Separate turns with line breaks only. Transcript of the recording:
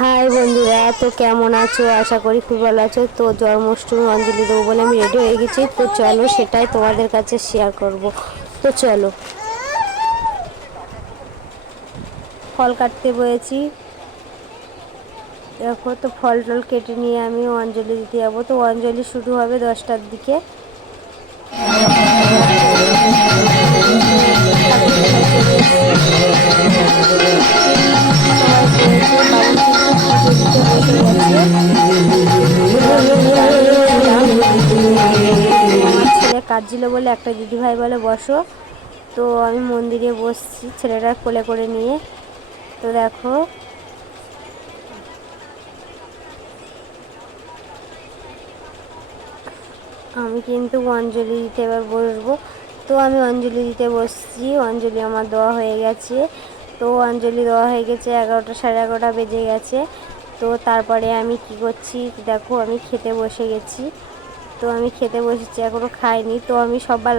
High বন্ধুরা, তো কেমন আছো? আশা করি খুব ভালো আছো। তো জন্মাষ্টমী অঞ্জলি দেবো বলে আমি রেডি হয়ে গেছি। তো চলো সেটাই তোমাদের কাছে শেয়ার করব। তো চলো। ফল কাটতে বয়েছি। দেখো তো ফল টল কেটে নিয়ে আমি অঞ্জলি দিতে যাব। তো অঞ্জলি শুরু হবে দশটার দিকে। কাঁদছিল বলে একটা দিদিভাই বলে, বসো। তো আমি মন্দিরে বসছি ছেলেটা কোলে করে নিয়ে। তো দেখো, আমি কিন্তু অঞ্জলি দিতে এবার বসবো। তো আমি অঞ্জলি দিতে বসছি, অঞ্জলি আমার দেওয়া হয়ে গেছে। তো অঞ্জলি দেওয়া হয়ে গেছে এগারোটা সাড়ে এগারোটা বেজে গেছে। তো তারপরে আমি কি করছি, দেখো আমি খেতে বসে গেছি। তো আমি খেতে বসেছি এখনও খাইনি তো আমি সবার